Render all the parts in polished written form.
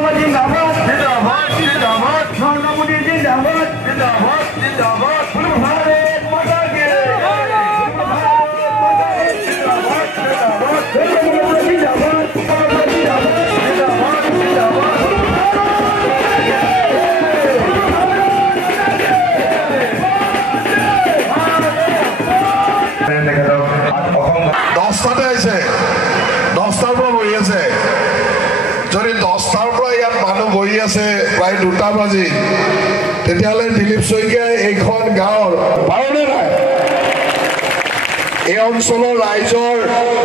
শৰ্মা জিন্দাবাদ জিন্দাবাদ জিন্দাবাদ নৰেন্দ্ৰ মোদী জিন্দাবাদ জিন্দাবাদ জিন্দাবাদ ভাৰত মাতা কে দহটাতে আহিছে 10টাৰ পৰা বহি আছে যদি 10টাৰ পৰা ইয়াত মানুহ বহি আছে প্ৰায় 2টা বাজি তেতিয়াহ'লে দিলীপ শইকীয়াই এইখন গাঁৱৰ পাৰনে নাই এই অঞ্চলৰ ৰাইজৰ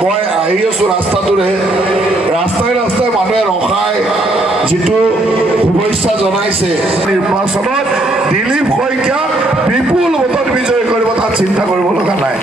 মই আহি আছো ৰাস্তাটোৰে ৰাস্তাই ৰাস্তাই মানুহে ৰখাই যিটো শুভেচ্ছা জনাইছে নিৰ্বাচনত দিলীপ শইকীয়া বিপুল ভোটত বিজয় কৰিব তাত চিন্তা কৰিব লগা নাই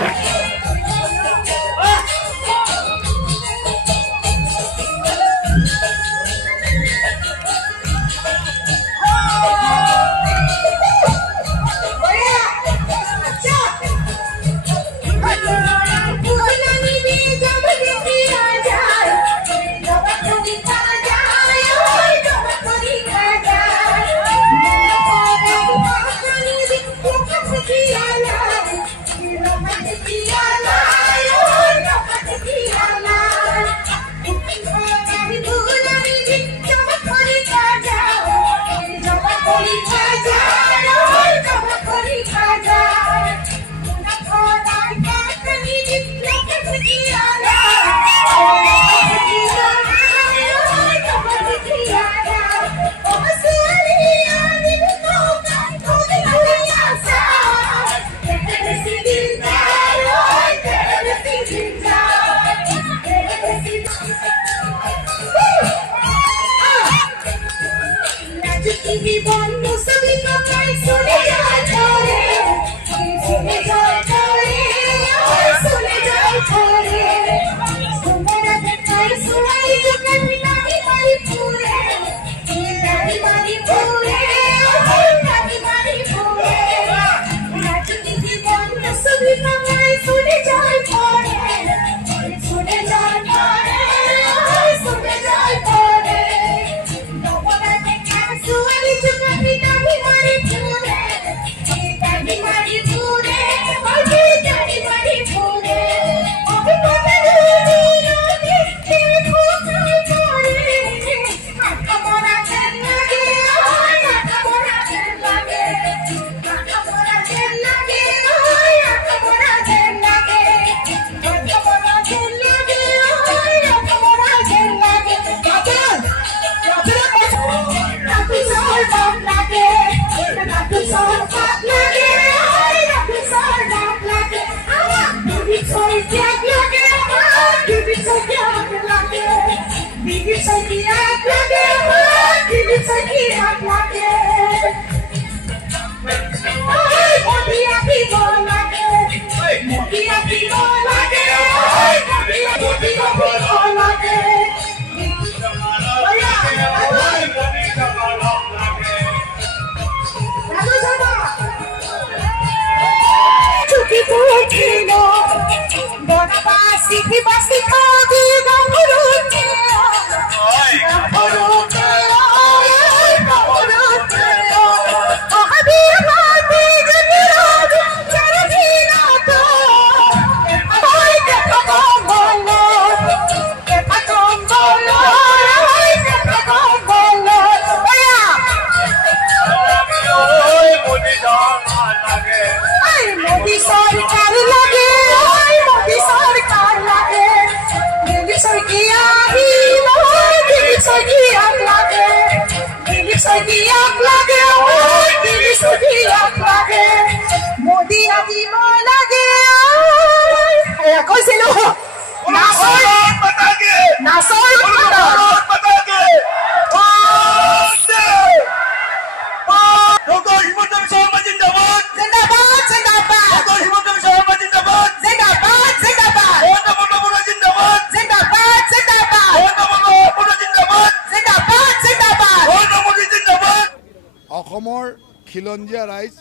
খিলঞ্জীয়া ৰাইজ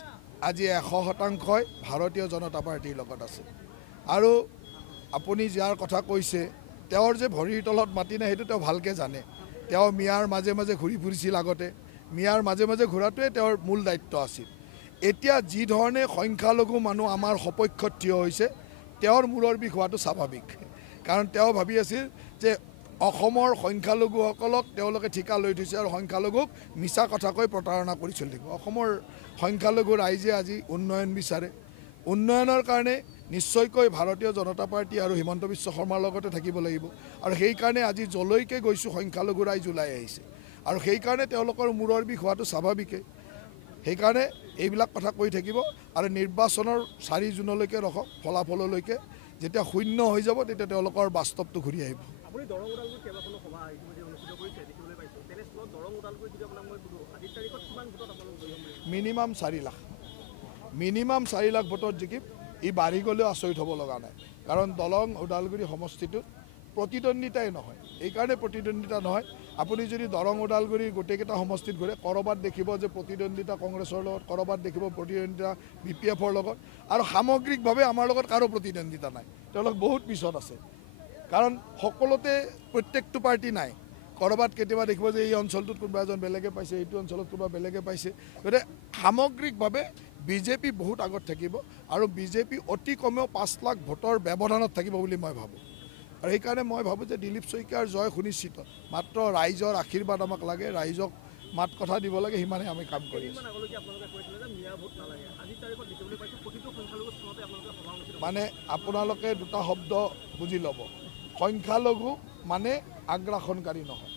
আজি 100% ভাৰতীয় জনতা পাৰ্টিৰ লগত আছে আৰু আপুনি যাৰ কথা কৈছে তেওঁৰ যে ভৰিৰ তলত মাটি নাই সেইটো তেওঁ ভালকৈ জানে তেওঁ মিয়াৰ মাজে মাজে ঘূৰি ফুৰিছিল আগতে মিয়াৰ মাজে মাজে ঘূৰাটোৱে তেওঁৰ মূল দায়িত্ব আছিল এতিয়া যি ধৰণে সংখ্যালঘু মানুহ আমাৰ সপক্ষত থিয় হৈছে তেওঁৰ মূৰৰ বিষ হোৱাটো স্বাভাৱিক কাৰণ তেওঁ ভাবি আছিল যে অসমৰ সংখ্যালঘুসকলক তেওঁলোকে ঠিকা লৈ থৈছে আৰু সংখ্যালঘুক মিছা কথা কৈ প্ৰতাৰণা কৰি চলি থাকিব অসমৰ সংখ্যালঘু ৰাইজে আজি উন্নয়ন বিচাৰে উন্নয়নৰ কাৰণে নিশ্চয়কৈ ভাৰতীয় জনতা পাৰ্টি আৰু হিমন্ত বিশ্ব শৰ্মাৰ লগতে থাকিব লাগিব আৰু সেইকাৰণে আজি যলৈকে গৈছোঁ সংখ্যালঘু ৰাইজ ওলাই আহিছে আৰু সেইকাৰণে তেওঁলোকৰ মূৰৰ বিষ হোৱাটো স্বাভাৱিকেই সেইকাৰণে এইবিলাক কথা কৈ থাকিব আৰু নিৰ্বাচনৰ 4 জুনলৈকে ৰখক ফলাফললৈকে যেতিয়া শূন্য হৈ যাব তেতিয়া তেওঁলোকৰ বাস্তৱটো ঘূৰি আহিব আপুনি দৰং ওদালগুৰি কেইবাখনো সভা ইতিমধ্যে অনুষ্ঠিত কৰিছে দেখিবলৈ পাইছোঁ তেনেস্থলত দৰং ওদালগুৰি যদি আপোনাক মই সুধোঁ আজিৰ তাৰিখত কিমান ভোটত আপোনালোক জয়ী হ'ব মিনিমাম 4 লাখ ভোটত জিকিম ই বাঢ়ি গ'লেও আচৰিত হ'ব লগা নাই কাৰণ দৰং ওদালগুৰি সমষ্টিটোত প্ৰতিদ্বন্দ্বিতাই নহয় এইকাৰণে প্ৰতিদ্বন্দ্বিতা নহয় আপুনি যদি দৰং ওদালগুৰি গোটেইকেইটা সমষ্টিত ঘূৰে ক'ৰবাত দেখিব যে প্ৰতিদ্বন্দ্বিতা কংগ্ৰেছৰ লগত ক'ৰবাত দেখিব প্ৰতিদ্বন্দ্বিতা BPFৰ লগত আৰু সামগ্ৰিকভাৱে আমাৰ লগত কাৰো প্ৰতিদ্বন্দ্বিতা নাই তেওঁলোক বহুত পিছত আছে কাৰণ সকলোতে প্ৰত্যেকটো পাৰ্টি নাই ক'ৰবাত কেতিয়াবা দেখিব যে এই অঞ্চলটোত কোনোবা এজন বেলেগে পাইছে এইটো অঞ্চলত কোনোবা বেলেগে পাইছে গতিকে সামগ্ৰিকভাৱে বিজেপি বহুত আগত থাকিব আৰু বিজেপি অতি কমেও 5 লাখ ভোটৰ ব্যৱধানত থাকিব বুলি মই ভাবোঁ আৰু সেইকাৰণে মই ভাবোঁ যে দিলীপ শইকীয়াৰ জয় সুনিশ্চিত মাত্ৰ ৰাইজৰ আশীৰ্বাদ আমাক লাগে ৰাইজক মাত কথা দিব লাগে সিমানে আমি কাম কৰি আছোঁ মানে আপোনালোকে দুটা শব্দ বুজি ল'ব সংখ্যালঘু মানে আগ্ৰাসনকাৰী নহয়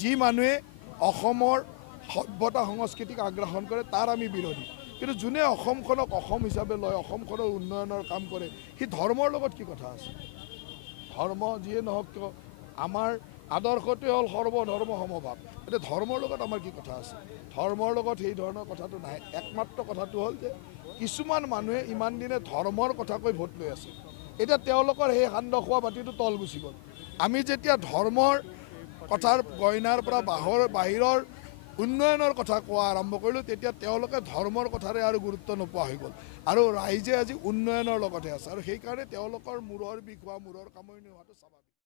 যি মানুহে অসমৰ সভ্যতা সংস্কৃতিক আগ্ৰাসন কৰে তাৰ আমি বিৰোধী কিন্তু যোনে অসমখনক অসম হিচাপে লয় অসমখনৰ উন্নয়নৰ কাম কৰে সি ধৰ্মৰ লগত কি কথা আছে ধৰ্ম যিয়ে নহওক কিয় আমাৰ আদৰ্শটোৱে হ'ল সৰ্বধৰ্ম সমভাৱ এতিয়া ধৰ্মৰ লগত আমাৰ কি কথা আছে ধৰ্মৰ লগত সেই ধৰণৰ কথাটো নাই একমাত্ৰ কথাটো হ'ল যে কিছুমান মানুহে ইমান দিনে ধৰ্মৰ কথা কৈ ভোট লৈ আছে এতিয়া তেওঁলোকৰ সেই সান্দহ খোৱা বাতিটো তল গুচি গ'ল আমি যেতিয়া ধৰ্মৰ কথাৰ গইনাৰ পৰা বাহিৰৰ উন্নয়নৰ কথা কোৱা আৰম্ভ কৰিলোঁ তেতিয়া তেওঁলোকে ধৰ্মৰ কথাৰে আৰু গুৰুত্ব নোপোৱা হৈ গ'ল আৰু ৰাইজে আজি উন্নয়নৰ লগতে আছে আৰু সেইকাৰণে তেওঁলোকৰ মূৰৰ বিষ হোৱা মূৰৰ কামৰণি হোৱাটো স্বাভাৱিক